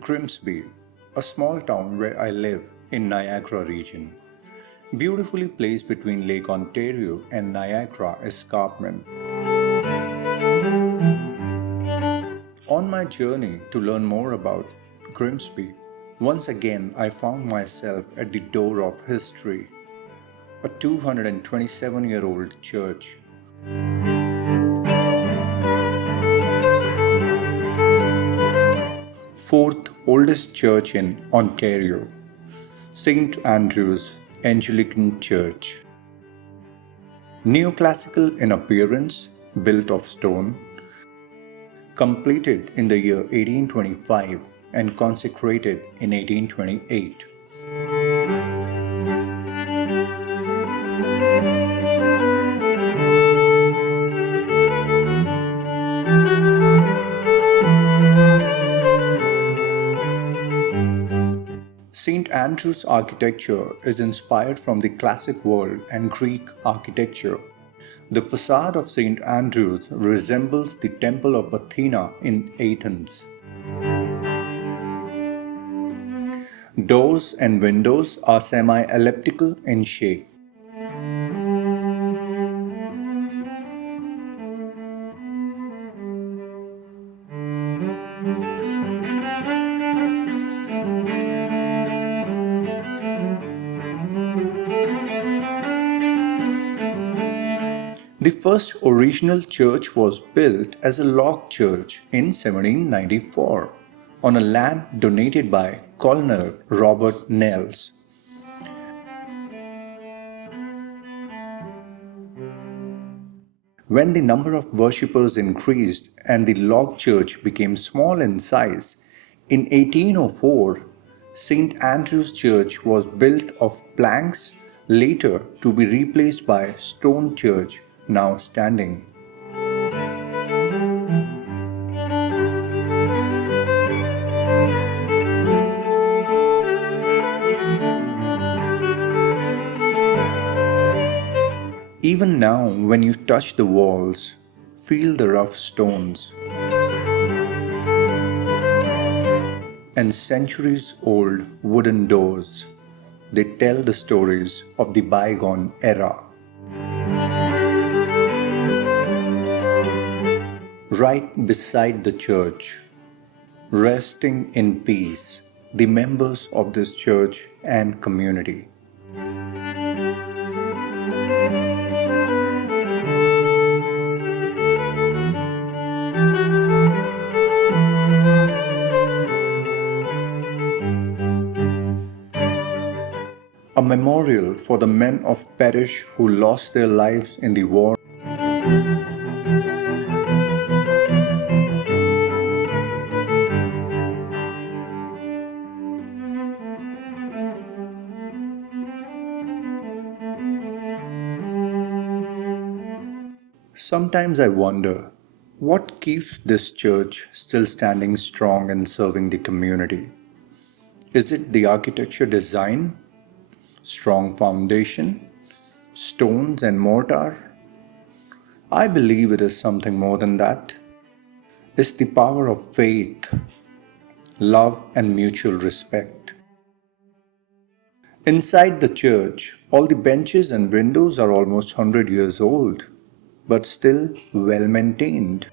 Grimsby, a small town where I live in Niagara region. Beautifully placed between Lake Ontario and Niagara Escarpment. On my journey to learn more about Grimsby, once again I found myself at the door of history, a 227-year-old church. Fourth oldest church in Ontario, St. Andrews Anglican Church. Neoclassical in appearance, built of stone, completed in the year 1825 and consecrated in 1828. St. Andrew's architecture is inspired from the classic world and Greek architecture. The facade of St. Andrews resembles the Temple of Athena in Athens. Doors and windows are semi-elliptical in shape. The first original church was built as a log church in 1794 on a land donated by Colonel Robert Nels. When the number of worshippers increased and the log church became small in size, in 1804, St. Andrew's Church was built of planks, later to be replaced by stone church, now standing. Even now, when you touch the walls, feel the rough stones and centuries-old wooden doors. They tell the stories of the bygone era. Right beside the church, resting in peace, the members of this church and community. A memorial for the men of parish who lost their lives in the war. Sometimes I wonder, what keeps this church still standing strong and serving the community? Is it the architecture design? Strong foundation? Stones and mortar? I believe it is something more than that. It's the power of faith, love and mutual respect. Inside the church, all the benches and windows are almost 100 years old, but still well maintained.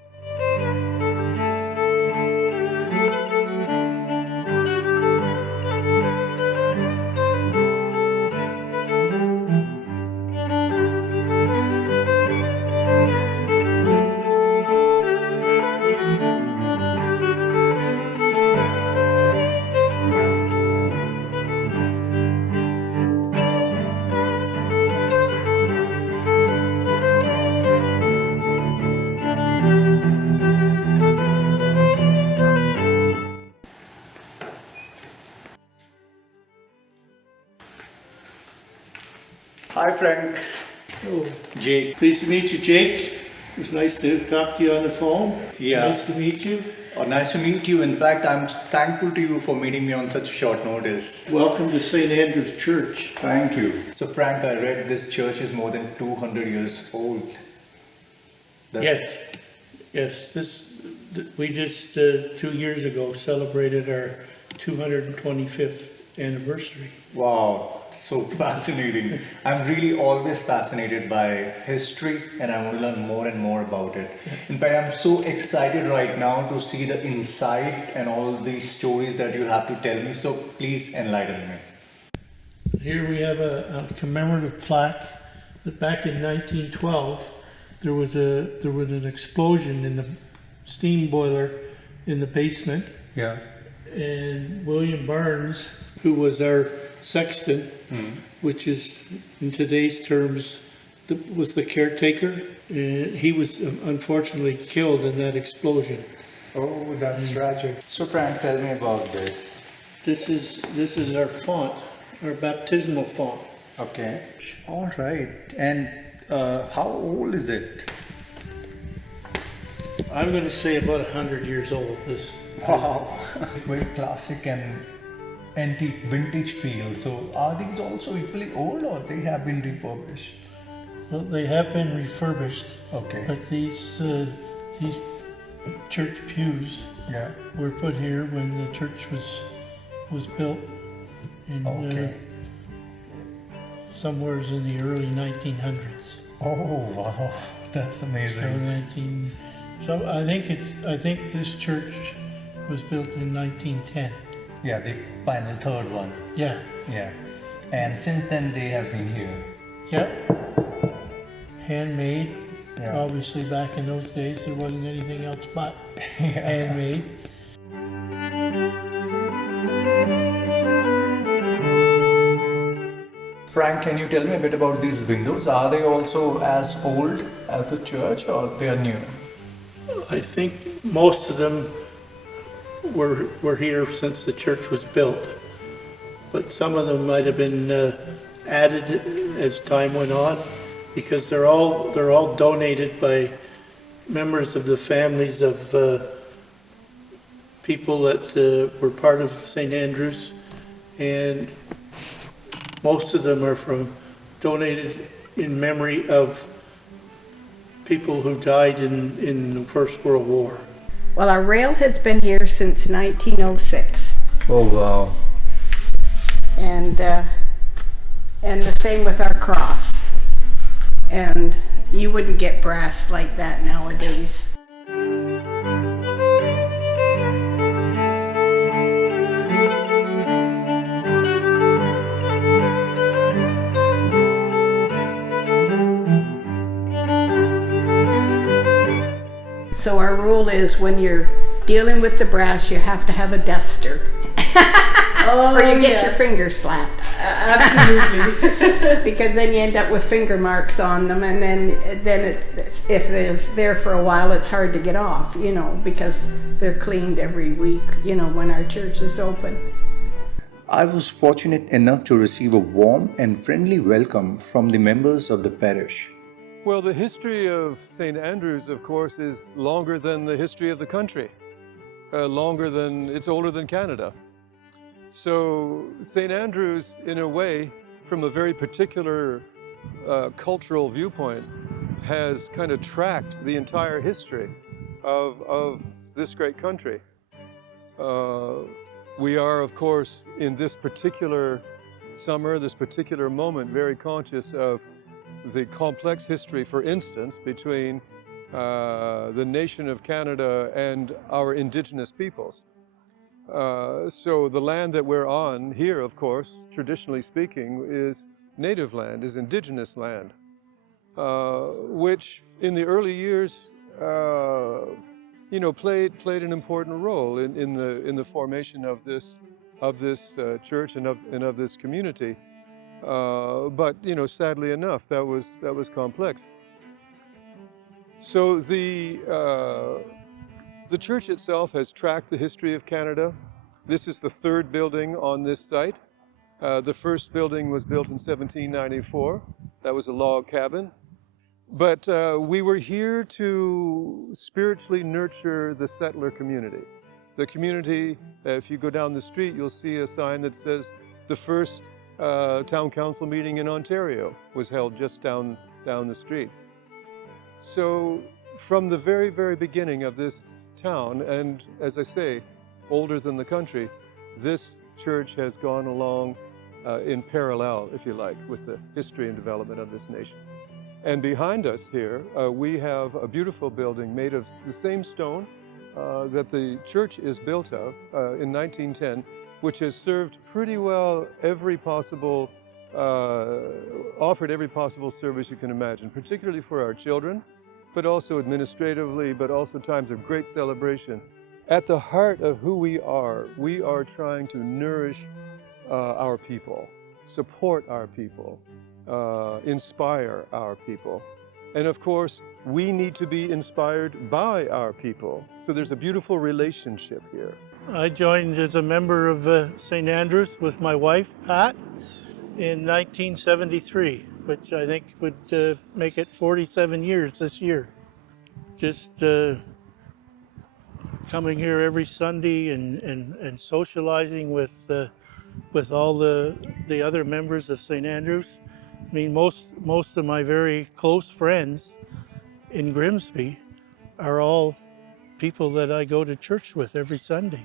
Hi Frank. Oh, Jake. pleased to meet you, Jake. It's nice to talk to you on the phone. Yeah. Nice to meet you. Nice to meet you. In fact, I'm thankful to you for meeting me on such short notice. Welcome to St. Andrew's Church. Thank you. So Frank, I read this church is more than 200 years old. Yes. We just 2 years ago celebrated our 225th anniversary. Wow, so fascinating. I'm really always fascinated by history and I want to learn more and more about it. In fact, I'm so excited right now to see the insight and all these stories that you have to tell me. So please enlighten me. Here we have a commemorative plaque that back in 1912 there was an explosion in the steam boiler in the basement, Yeah. and William Barnes, who was our sexton, which is in today's terms was the caretaker, and he was unfortunately killed in that explosion. Oh, that's tragic. So Frank, tell me about this. This is our font, our baptismal font. Okay. All right. And how old is it? I'm going to say about 100 years old. This. Wow. Very classic and antique vintage feel. So are these also equally old or they have been refurbished? Well, they have been refurbished, Okay. but these church pews Yeah. were put here when the church was built in Okay. somewheres in the early 1900s. Oh wow, that's So amazing. I think this church was built in 1910. Yeah, the final third one. Yeah. Yeah. And since then they have been here. Yep. Handmade. Yeah. Obviously, back in those days, there wasn't anything else but Yeah. handmade. Frank, can you tell me a bit about these windows? Are they also as old as the church or they are new? I think most of them were here since the church was built, but some of them might have been added as time went on, because they're all donated by members of the families of people that were part of St. Andrews, and most of them are donated in memory of people who died in the First World War. Well, our rail has been here since 1906, Oh wow. and the same with our cross. And you wouldn't get brass like that nowadays. So our rule is when you're dealing with the brass, you have to have a duster. Or you get your fingers slapped. Absolutely. Because then you end up with finger marks on them, and then if they're there for a while, it's hard to get off, because they're cleaned every week, when our church is open. I was fortunate enough to receive a warm and friendly welcome from the members of the parish. Well, the history of St. Andrews, of course, is longer than the history of the country. It's older than Canada. So St. Andrews, in a way, from a very particular cultural viewpoint, has kind of tracked the entire history of this great country. We are, of course, in this particular summer, this particular moment, very conscious of the complex history, for instance, between the nation of Canada and our Indigenous peoples. So the land that we're on here, of course, traditionally speaking, is native land, is Indigenous land, which in the early years, played an important role in the formation of this church and of this community. But sadly enough, that was complex. So the church itself has tracked the history of Canada. This is the third building on this site. The first building was built in 1794. That was a log cabin. But we were here to spiritually nurture the settler community. The community, if you go down the street, you'll see a sign that says the first town council meeting in Ontario was held just down the street. So from the very, very beginning of this town, and as I say, older than the country, this church has gone along in parallel, if you like, with the history and development of this nation. And behind us here, we have a beautiful building made of the same stone that the church is built of in 1910, which has served pretty well offered every possible service you can imagine, particularly for our children, but also administratively, but also times of great celebration. At the heart of who we are trying to nourish our people, support our people, inspire our people. And of course, we need to be inspired by our people. So there's a beautiful relationship here. I joined as a member of St. Andrews with my wife, Pat, in 1973, which I think would make it 47 years this year. Just coming here every Sunday and socializing with all the other members of St. Andrews. I mean, most of my very close friends in Grimsby are all people that I go to church with every Sunday.